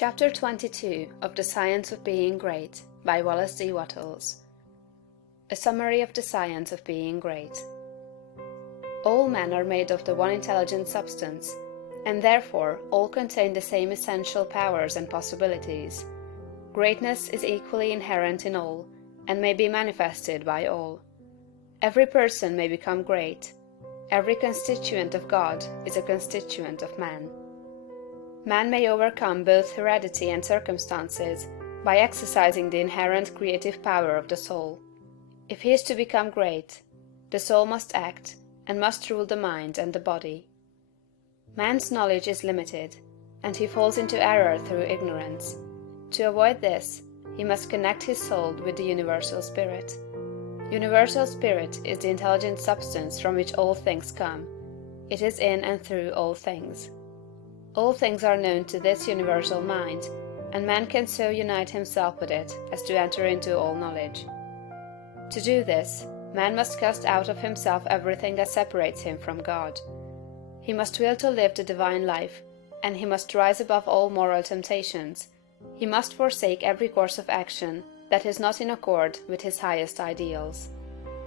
Chapter 22 of The Science of Being Great by Wallace D. Wattles. A summary of the science of being great. All men are made of the one intelligent substance, and therefore all contain the same essential powers and possibilities. Greatness is equally inherent in all, and may be manifested by all. Every person may become great. Every constituent of God is a constituent of man. Man may overcome both heredity and circumstances by exercising the inherent creative power of the soul. If he is to become great, the soul must act, and must rule the mind and the body. Man's knowledge is limited, and he falls into error through ignorance. To avoid this, he must connect his soul with the universal spirit. Universal spirit is the intelligent substance from which all things come. It is in and through all things. All things are known to this universal mind, and man can so unite himself with it as to enter into all knowledge. To do this, man must cast out of himself everything that separates him from God. He must will to live the divine life, and he must rise above all moral temptations. He must forsake every course of action that is not in accord with his highest ideals.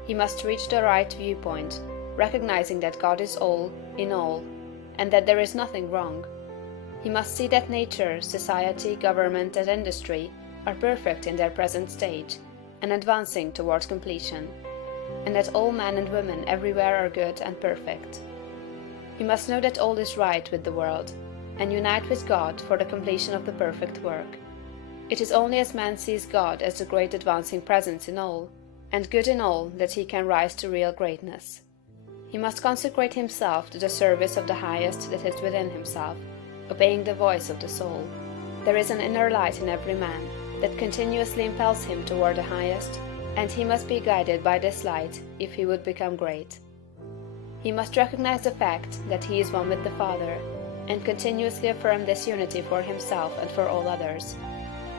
He must reach the right viewpoint, recognizing that God is all in all, and that there is nothing wrong. He must see that nature, society, government, and industry are perfect in their present stage, and advancing toward completion, and that all men and women everywhere are good and perfect. He must know that all is right with the world, and unite with God for the completion of the perfect work. It is only as man sees God as the great advancing presence in all, and good in all, that he can rise to real greatness. He must consecrate himself to the service of the highest that is within himself, obeying the voice of the soul. There is an inner light in every man that continuously impels him toward the highest, and he must be guided by this light if he would become great. He must recognize the fact that he is one with the Father, and continuously affirm this unity for himself and for all others.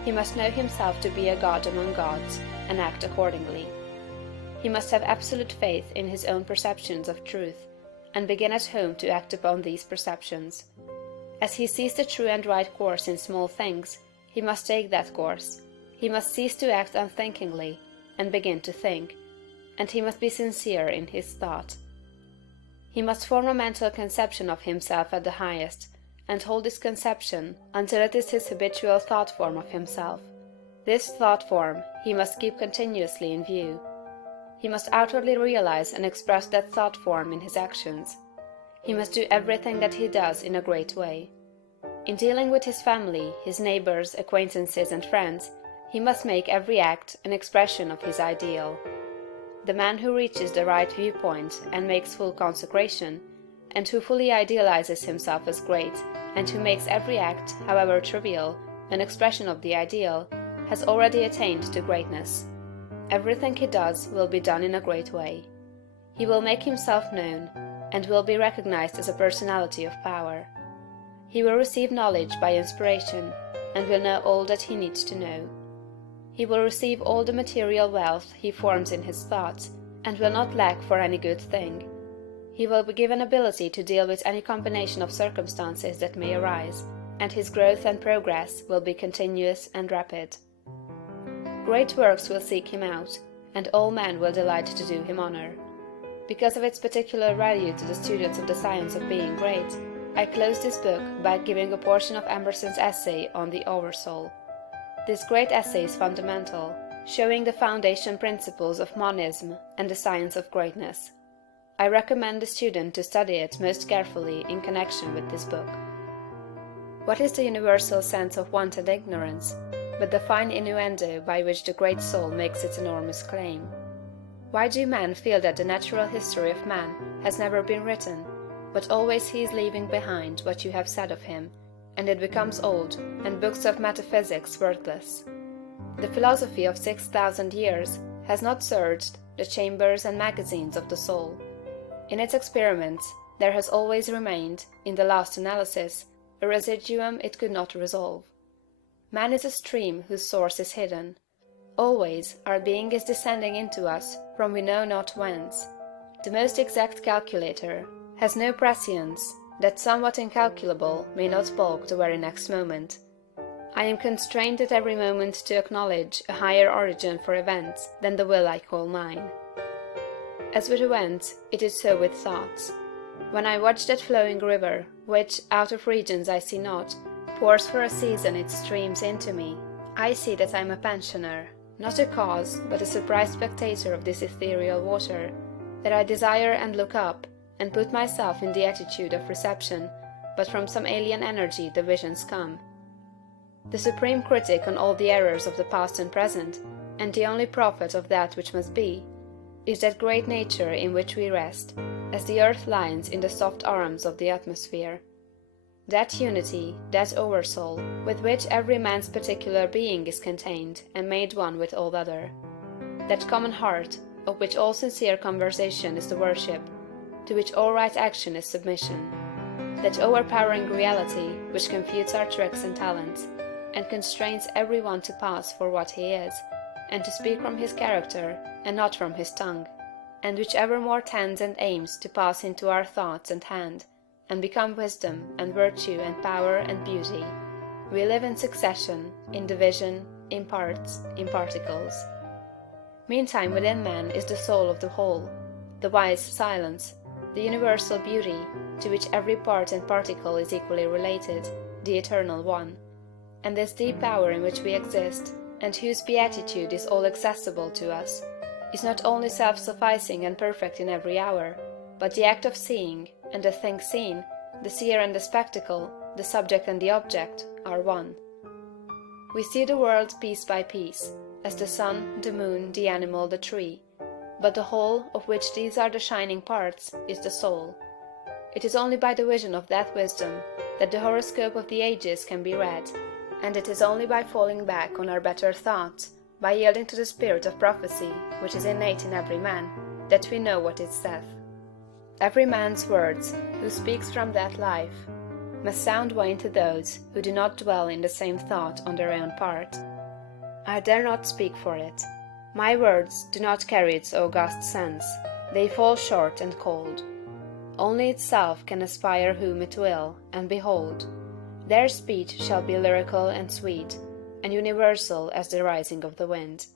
He must know himself to be a God among gods, and act accordingly. He must have absolute faith in his own perceptions of truth, and begin at home to act upon these perceptions. As he sees the true and right course in small things, he must take that course. He must cease to act unthinkingly, and begin to think, and he must be sincere in his thought. He must form a mental conception of himself at the highest, and hold this conception until it is his habitual thought form of himself. This thought form he must keep continuously in view. He must outwardly realize and express that thought form in his actions. He must do everything that he does in a great way. In dealing with his family, his neighbors, acquaintances, and friends, he must make every act an expression of his ideal. The man who reaches the right viewpoint and makes full consecration, and who fully idealizes himself as great, and who makes every act, however trivial, an expression of the ideal, has already attained to greatness. Everything he does will be done in a great way. He will make himself known, and will be recognized as a personality of power. He will receive knowledge by inspiration, and will know all that he needs to know. He will receive all the material wealth he forms in his thoughts, and will not lack for any good thing. He will be given ability to deal with any combination of circumstances that may arise, and his growth and progress will be continuous and rapid. Great works will seek him out, and all men will delight to do him honor. Because of its particular value to the students of the science of being great, I close this book by giving a portion of Emerson's essay on the Oversoul. This great essay is fundamental, showing the foundation principles of monism and the science of greatness. I recommend the student to study it most carefully in connection with this book. What is the universal sense of wanted ignorance, but the fine innuendo by which the great soul makes its enormous claim? Why do men feel that the natural history of man has never been written, but always he is leaving behind what you have said of him, and it becomes old, and books of metaphysics worthless? The philosophy of 6,000 years has not searched the chambers and magazines of the soul. In its experiments, there has always remained, in the last analysis, a residuum it could not resolve. Man is a stream whose source is hidden. Always our being is descending into us from we know not whence. The most exact calculator has no prescience that somewhat incalculable may not balk the very next moment. I am constrained at every moment to acknowledge a higher origin for events than the will I call mine. As with events, it is so with thoughts. When I watch that flowing river, which, out of regions I see not, pours for a season its streams into me, I see that I am a pensioner, not a cause, but a surprised spectator of this ethereal water, that I desire and look up, and put myself in the attitude of reception, but from some alien energy the visions come. The supreme critic on all the errors of the past and present, and the only prophet of that which must be, is that great nature in which we rest, as the earth lies in the soft arms of the atmosphere. That unity, that oversoul, with which every man's particular being is contained and made one with all other. That common heart, of which all sincere conversation is the worship, to which all right action is submission. That overpowering reality which confutes our tricks and talents, and constrains every one to pass for what he is, and to speak from his character, and not from his tongue, and which evermore tends and aims to pass into our thoughts and hand, and become wisdom, and virtue, and power, and beauty. We live in succession, in division, in parts, in particles. Meantime within man is the soul of the whole, the wise silence, the universal beauty, to which every part and particle is equally related, the eternal one. And this deep power in which we exist, and whose beatitude is all accessible to us, is not only self-sufficing and perfect in every hour, but the act of seeing, and the thing seen, the seer and the spectacle, the subject and the object, are one. We see the world piece by piece, as the sun, the moon, the animal, the tree, but the whole, of which these are the shining parts, is the soul. It is only by the vision of that wisdom that the horoscope of the ages can be read, and it is only by falling back on our better thoughts, by yielding to the spirit of prophecy, which is innate in every man, that we know what it saith. Every man's words, who speaks from that life, must sound vain to those who do not dwell in the same thought on their own part. I dare not speak for it. My words do not carry its august sense, they fall short and cold. Only itself can aspire whom it will, and behold, their speech shall be lyrical and sweet, and universal as the rising of the wind.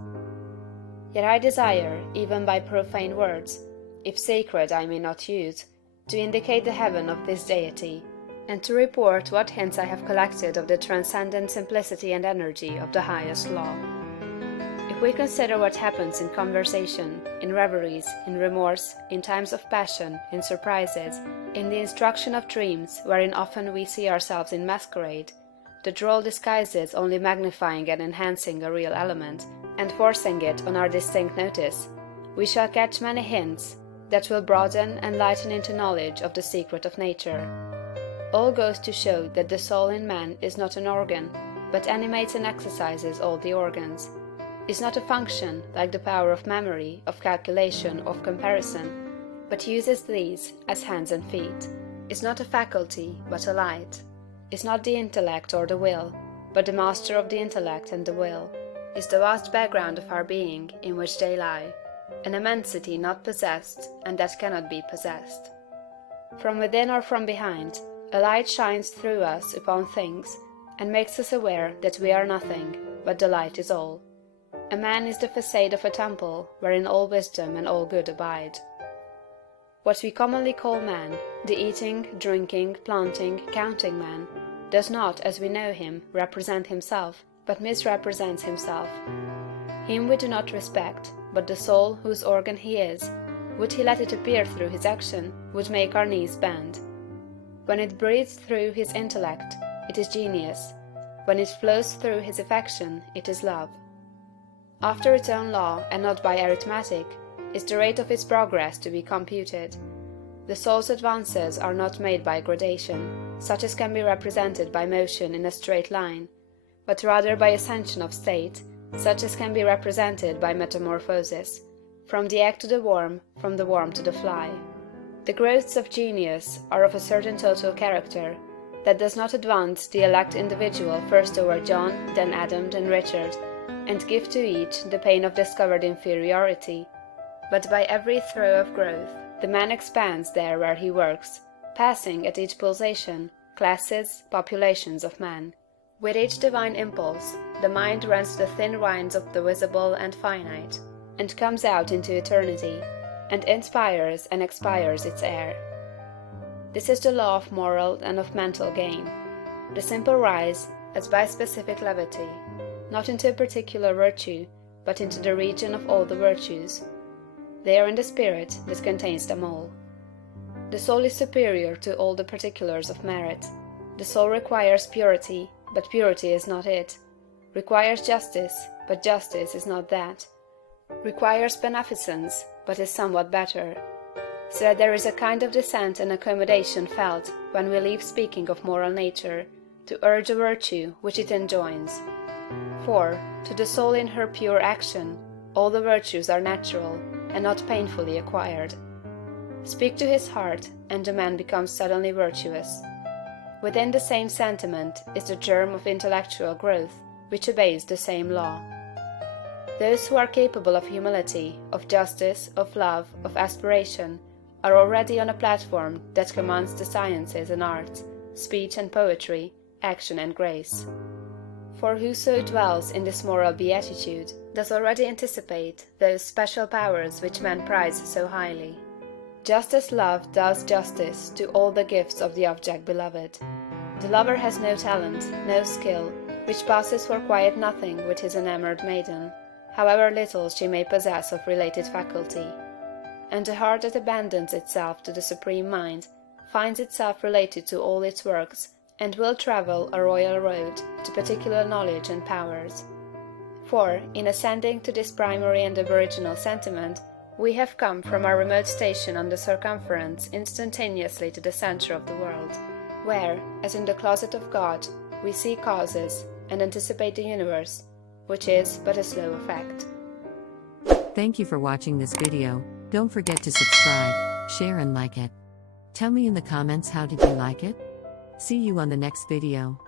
Yet I desire, even by profane words, if sacred I may not use, to indicate the heaven of this deity, and to report what hints I have collected of the transcendent simplicity and energy of the highest law. If we consider what happens in conversation, in reveries, in remorse, in times of passion, in surprises, in the instruction of dreams, wherein often we see ourselves in masquerade, the droll disguises only magnifying and enhancing a real element, and forcing it on our distinct notice, we shall catch many hints that will broaden and lighten into knowledge of the secret of nature. All goes to show that the soul in man is not an organ, but animates and exercises all the organs, is not a function, like the power of memory, of calculation, of comparison, but uses these as hands and feet, is not a faculty, but a light, is not the intellect or the will, but the master of the intellect and the will, is the vast background of our being in which they lie, an immensity not possessed and that cannot be possessed. From within or from behind, a light shines through us upon things, and makes us aware that we are nothing, but the light is all. A man is the facade of a temple, wherein all wisdom and all good abide. What we commonly call man, the eating, drinking, planting, counting man, does not, as we know him, represent himself, but misrepresents himself. Him we do not respect, but the soul whose organ he is, would he let it appear through his action, would make our knees bend. When it breathes through his intellect, it is genius. When it flows through his affection, it is love. After its own law, and not by arithmetic, is the rate of its progress to be computed. The soul's advances are not made by gradation, such as can be represented by motion in a straight line, but rather by ascension of state, such as can be represented by metamorphosis, from the egg to the worm, from the worm to the fly. The growths of genius are of a certain total character, that does not advance the elect individual first over John, then Adam, then Richard, and give to each the pain of discovered inferiority, but by every throe of growth, the man expands there where he works, passing at each pulsation classes, populations of men. With each divine impulse, the mind rends the thin rinds of the visible and finite, and comes out into eternity, and inspires and expires its air. This is the law of moral and of mental gain. The simple rise, as by specific levity, not into a particular virtue, but into the region of all the virtues. They are in the spirit that contains them all. The soul is superior to all the particulars of merit. The soul requires purity, but purity is not it; requires justice, but justice is not that; requires beneficence, but is somewhat better. So that there is a kind of dissent and accommodation felt when we leave speaking of moral nature, to urge a virtue which it enjoins. For, to the soul in her pure action, all the virtues are natural, and not painfully acquired. Speak to his heart, and the man becomes suddenly virtuous. Within the same sentiment is the germ of intellectual growth, which obeys the same law. Those who are capable of humility, of justice, of love, of aspiration, are already on a platform that commands the sciences and arts, speech and poetry, action and grace. For whoso dwells in this moral beatitude does already anticipate those special powers which men prize so highly. Just as love does justice to all the gifts of the object beloved. The lover has no talent, no skill, which passes for quiet nothing with his enamored maiden, however little she may possess of related faculty. And the heart that abandons itself to the Supreme Mind finds itself related to all its works, and will travel a royal road to particular knowledge and powers. For, in ascending to this primary and aboriginal sentiment, we have come from our remote station on the circumference instantaneously to the centre of the world, where, as in the closet of God, we see causes, and anticipate the universe, which is but a slow effect. Thank you for watching this video. Don't forget to subscribe, share and like it. Tell me in the comments how did you like it? See you on the next video.